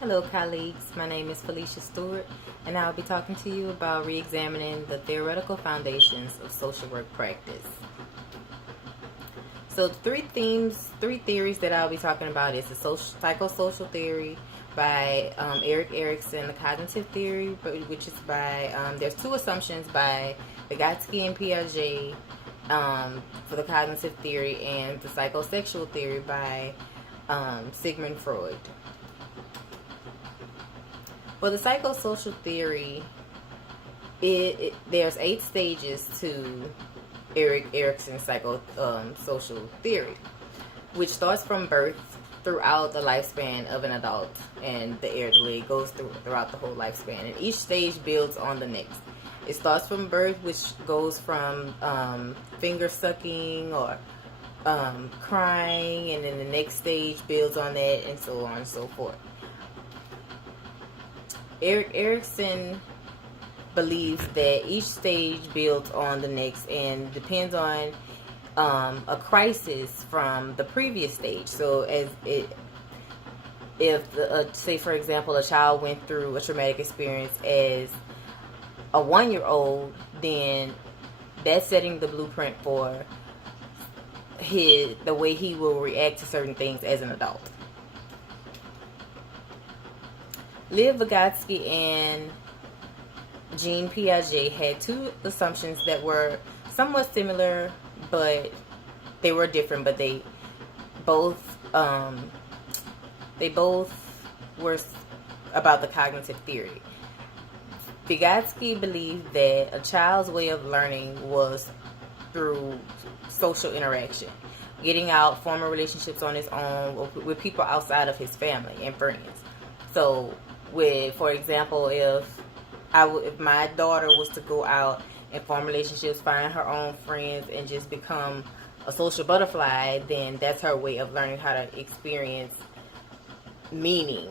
Hello colleagues, my name is Felicia Stewart and I'll be talking to you about re-examining the theoretical foundations of social work practice. So three theories that I'll be talking about is the psychosocial theory by Erik Erikson, the cognitive theory, which is by, there's two assumptions by Vygotsky and Piaget for the cognitive theory, and the psychosexual theory by Sigmund Freud. For the psychosocial theory, there's 8 stages to Erik Erikson's psychosocial theory, which starts from birth throughout the lifespan of an adult, and the way it goes throughout the whole lifespan, and each stage builds on the next. It starts from birth, which goes from finger sucking or crying, and then the next stage builds on that, and so on and so forth. Erik Erikson believes that each stage builds on the next and depends on a crisis from the previous stage. So say for example a child went through a traumatic experience as a 1-year-old, then that's setting the blueprint for the way he will react to certain things as an adult. Lev Vygotsky and Jean Piaget had 2 assumptions that were somewhat similar, but they were different. But they both were about the cognitive theory. Vygotsky believed that a child's way of learning was through social interaction, getting out, forming relationships on his own with people outside of his family and friends. So, for example, if my daughter was to go out and form relationships, find her own friends, and just become a social butterfly, then that's her way of learning how to experience meaning,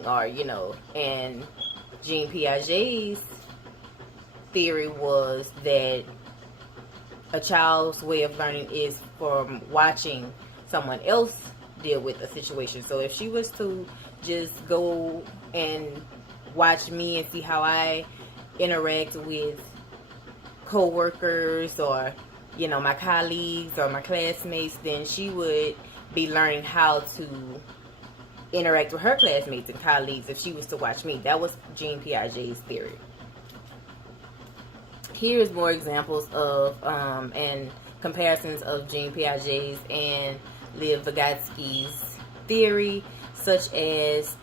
and Jean Piaget's theory was that a child's way of learning is from watching someone else deal with a situation. So if she was to just go and watch me and see how I interact with co-workers or my colleagues or my classmates, then she would be learning how to interact with her classmates and colleagues if she was to watch me. That was Jean Piaget's theory. Here's more examples of and comparisons of Jean Piaget's and Lev Vygotsky's theory, such as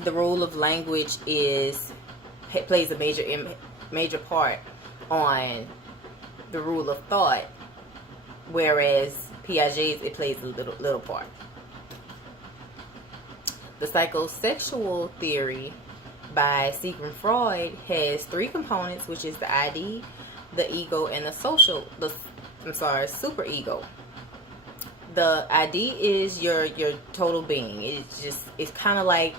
the role of language plays a major part on the rule of thought, whereas Piaget's, it plays a little part. The psychosexual theory by Sigmund Freud has 3 components, which is the ID, the ego, and the superego. The ID is your total being. It's kind of like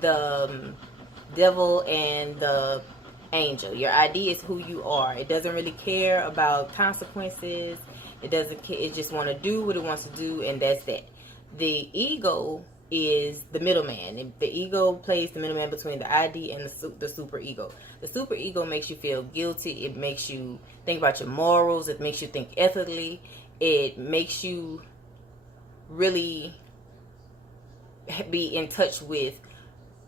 the devil and the angel. Your ID is who you are. It doesn't really care about consequences. It doesn't care. It just want to do what it wants to do, and that's that. The ego is the middleman. The ego plays the middleman between the ID and the superego. The superego makes you feel guilty. It makes you think about your morals. It makes you think ethically. It makes you really be in touch with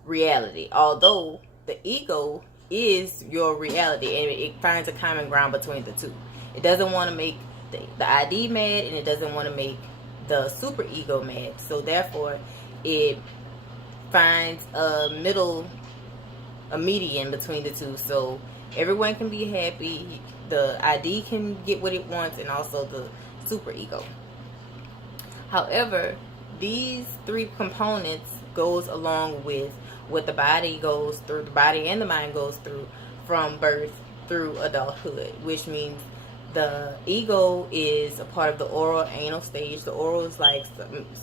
reality. Although the ego is your reality, and it finds a common ground between the two. It doesn't want to make the ID mad, and it doesn't want to make the superego mad. So therefore, it finds a median between the two, so everyone can be happy. The ID can get what it wants, and also the superego. However, these 3 components goes along with what the body goes through, the body and the mind goes through from birth through adulthood, which means the ego is a part of the oral anal stage. The oral is like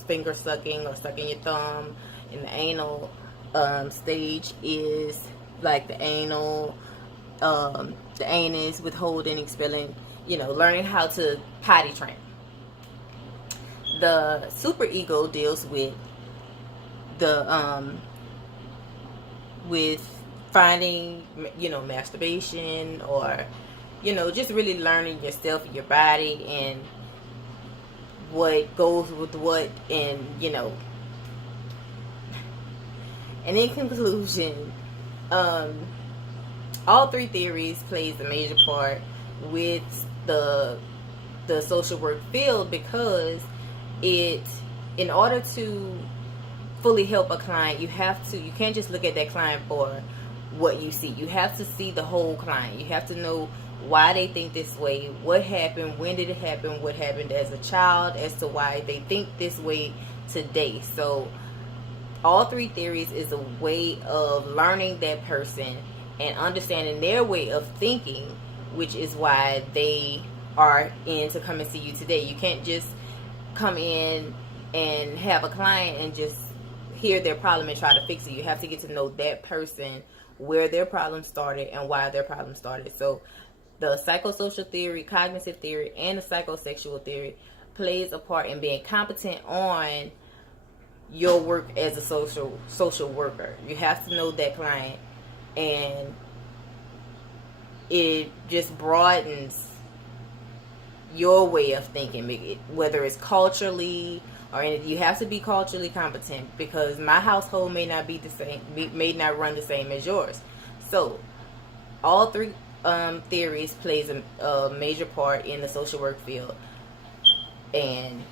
finger sucking or sucking your thumb, and the anal stage is like the anus, withholding, expelling, learning how to potty train. The superego deals with the with finding, masturbation, or just really learning yourself, your body, and what goes with what, and and in conclusion, all three theories plays a major part with the social work field, because in order to fully help a client, you can't just look at that client for what you see. You have to see the whole client. You have to know why they think this way, what happened, when did it happen, what happened as a child, as to why they think this way today. So all three theories is a way of learning that person and understanding their way of thinking, which is why they are in to come and see you today. You can't just come in and have a client and just hear their problem and try to fix it. You have to get to know that person, where their problem started and why their problem started. So the psychosocial theory, cognitive theory, and the psychosexual theory plays a part in being competent on your work as a social worker. You have to know that client, and it just broadens your way of thinking, whether it's culturally or anything. You have to be culturally competent, because my household may not be the same, may not run the same as yours. So all three theories plays a major part in the social work field and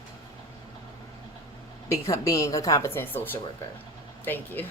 being a competent social worker. Thank you.